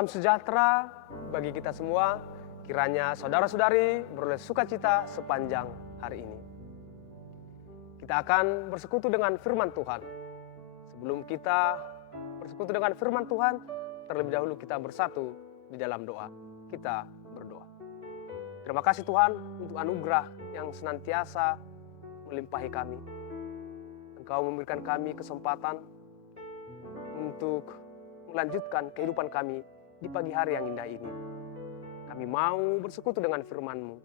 Salam sejahtera bagi kita semua. Kiranya saudara-saudari beroleh sukacita sepanjang hari ini. Kita akan bersekutu dengan firman Tuhan. Sebelum kita bersekutu dengan firman Tuhan, terlebih dahulu kita bersatu di dalam doa. Kita berdoa. Terima kasih Tuhan untuk anugerah yang senantiasa melimpahi kami. Engkau memberikan kami kesempatan untuk melanjutkan kehidupan kami di pagi hari yang indah ini. Kami mau bersekutu dengan firman-Mu.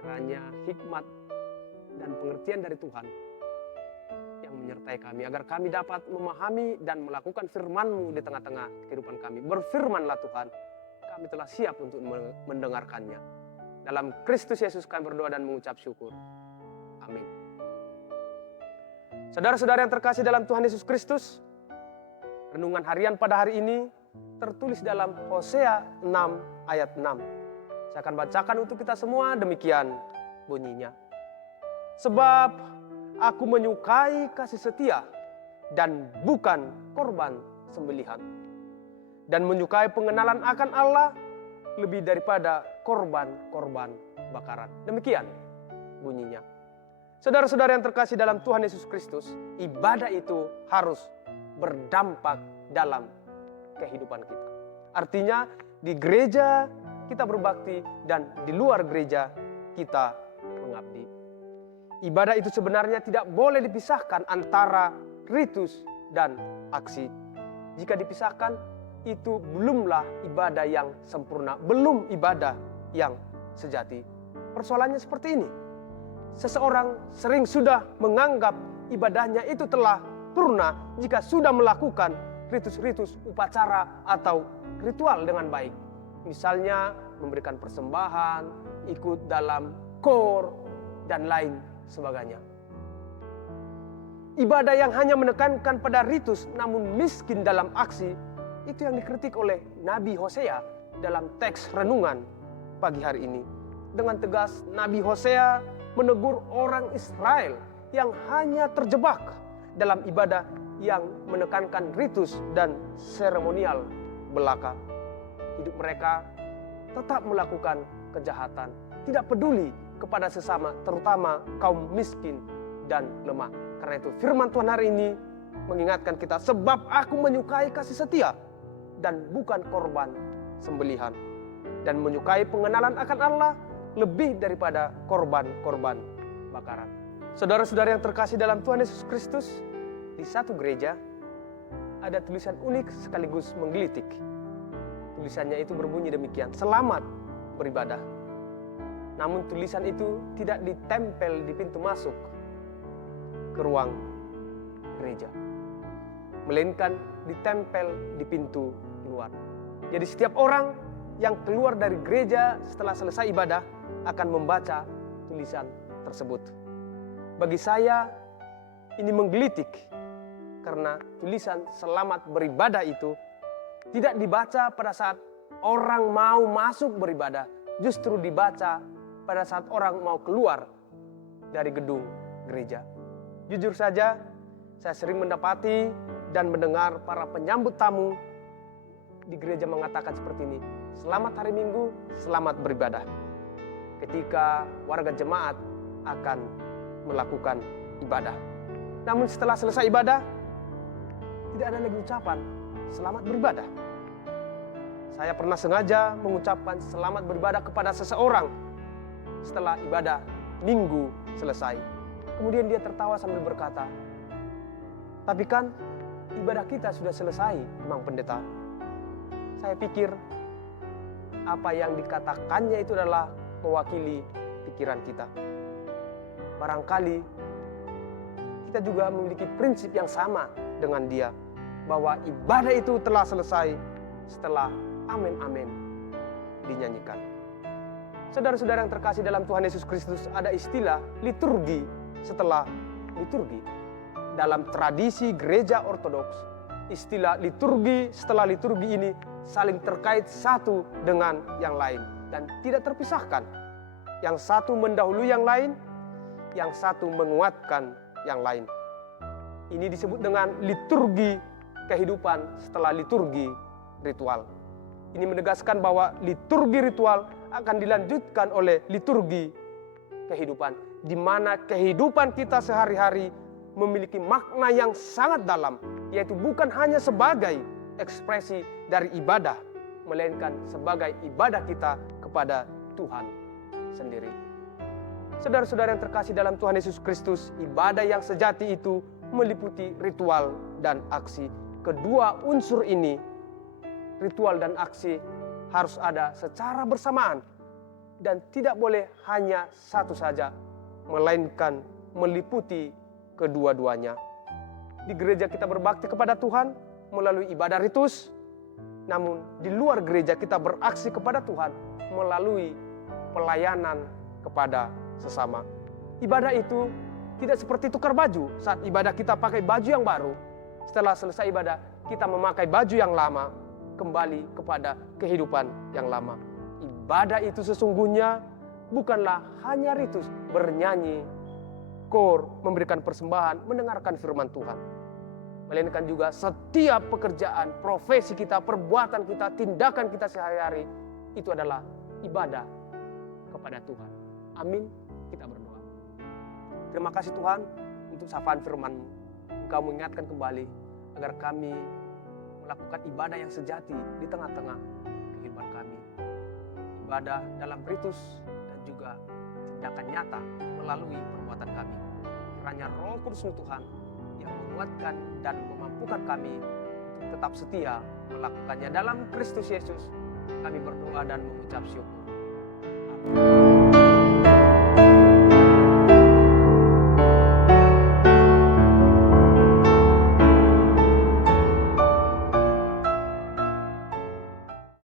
Kiranya hikmat dan pengertian dari Tuhan yang menyertai kami, agar kami dapat memahami dan melakukan firman-Mu di tengah-tengah kehidupan kami. Berfirmanlah Tuhan, kami telah siap untuk mendengarkannya. Dalam Kristus Yesus kami berdoa dan mengucap syukur. Amin. Saudara-saudara yang terkasih dalam Tuhan Yesus Kristus, renungan harian pada hari ini tertulis dalam Hosea 6 ayat 6. Saya akan bacakan untuk kita semua, demikian bunyinya. Sebab aku menyukai kasih setia dan bukan korban sembelihan, dan menyukai pengenalan akan Allah lebih daripada korban-korban bakaran. Demikian bunyinya. Saudara-saudara yang terkasih dalam Tuhan Yesus Kristus, ibadah itu harus berdampak dalam kehidupan kita. Artinya di gereja kita berbakti dan di luar gereja kita mengabdi. Ibadah itu sebenarnya tidak boleh dipisahkan antara ritus dan aksi. Jika dipisahkan, itu belumlah ibadah yang sempurna, belum ibadah yang sejati. Persoalannya seperti ini. Seseorang sering sudah menganggap ibadahnya itu telah purna jika sudah melakukan ritus-ritus upacara atau ritual dengan baik. Misalnya memberikan persembahan, ikut dalam kor, dan lain sebagainya. Ibadah yang hanya menekankan pada ritus namun miskin dalam aksi, itu yang dikritik oleh Nabi Hosea dalam teks renungan pagi hari ini. Dengan tegas Nabi Hosea menegur orang Israel yang hanya terjebak dalam ibadah yang menekankan ritus dan seremonial belaka. Hidup mereka tetap melakukan kejahatan, tidak peduli kepada sesama, terutama kaum miskin dan lemah. Karena itu firman Tuhan hari ini mengingatkan kita, sebab aku menyukai kasih setia dan bukan korban sembelihan, dan menyukai pengenalan akan Allah lebih daripada korban-korban bakaran. Saudara-saudara yang terkasih dalam Tuhan Yesus Kristus, di satu gereja ada tulisan unik sekaligus menggelitik. Tulisannya itu berbunyi demikian, selamat beribadah. Namun tulisan itu tidak ditempel di pintu masuk ke ruang gereja, melainkan ditempel di pintu keluar. Jadi setiap orang yang keluar dari gereja setelah selesai ibadah akan membaca tulisan tersebut. Bagi saya ini menggelitik, karena tulisan selamat beribadah itu tidak dibaca pada saat orang mau masuk beribadah, justru dibaca pada saat orang mau keluar dari gedung gereja. Jujur saja, saya sering mendapati dan mendengar para penyambut tamu di gereja mengatakan seperti ini, selamat hari Minggu, selamat beribadah. Ketika warga jemaat akan melakukan ibadah. Namun setelah selesai ibadah, tidak ada lagi ucapan selamat beribadah. Saya pernah sengaja mengucapkan selamat beribadah kepada seseorang setelah ibadah Minggu selesai. Kemudian dia tertawa sambil berkata, tapi kan ibadah kita sudah selesai, Imam Pendeta. Saya pikir apa yang dikatakannya itu adalah mewakili pikiran kita. Barangkali kita juga memiliki prinsip yang sama dengan dia, bahwa ibadah itu telah selesai setelah amin amin dinyanyikan. Saudara-saudara yang terkasih dalam Tuhan Yesus Kristus, ada istilah liturgi setelah liturgi. Dalam tradisi gereja ortodoks, istilah liturgi setelah liturgi ini saling terkait satu dengan yang lain dan tidak terpisahkan. Yang satu mendahului yang lain, yang satu menguatkan yang lain. Ini disebut dengan liturgi kehidupan setelah liturgi ritual. Ini menegaskan bahwa liturgi ritual akan dilanjutkan oleh liturgi kehidupan, di mana kehidupan kita sehari-hari memiliki makna yang sangat dalam, yaitu bukan hanya sebagai ekspresi dari ibadah, melainkan sebagai ibadah kita kepada Tuhan sendiri. Saudara-saudara yang terkasih dalam Tuhan Yesus Kristus, ibadah yang sejati itu meliputi ritual dan aksi. Kedua unsur ini, ritual dan aksi, harus ada secara bersamaan dan tidak boleh hanya satu saja, melainkan meliputi kedua-duanya. Di gereja kita berbakti kepada Tuhan melalui ibadah ritus, namun di luar gereja kita beraksi kepada Tuhan melalui pelayanan kepada sesama. Ibadah itu tidak seperti tukar baju. Saat ibadah kita pakai baju yang baru, setelah selesai ibadah kita memakai baju yang lama, kembali kepada kehidupan yang lama. Ibadah itu sesungguhnya bukanlah hanya ritus bernyanyi, kor, memberikan persembahan, mendengarkan firman Tuhan, melainkan juga setiap pekerjaan, profesi kita, perbuatan kita, tindakan kita sehari-hari itu adalah ibadah kepada Tuhan. Amin. Kita berdoa. Terima kasih Tuhan untuk sapaan firman-Mu. Engkau mengingatkan kembali agar kami melakukan ibadah yang sejati di tengah-tengah kehidupan kami. Ibadah dalam ritus dan juga tindakan nyata melalui perbuatan kami. Kiranya Roh Kudus Tuhan yang menguatkan dan memampukan kami untuk tetap setia melakukannya dalam Kristus Yesus. Kami berdoa dan mengucap syukur. Amin.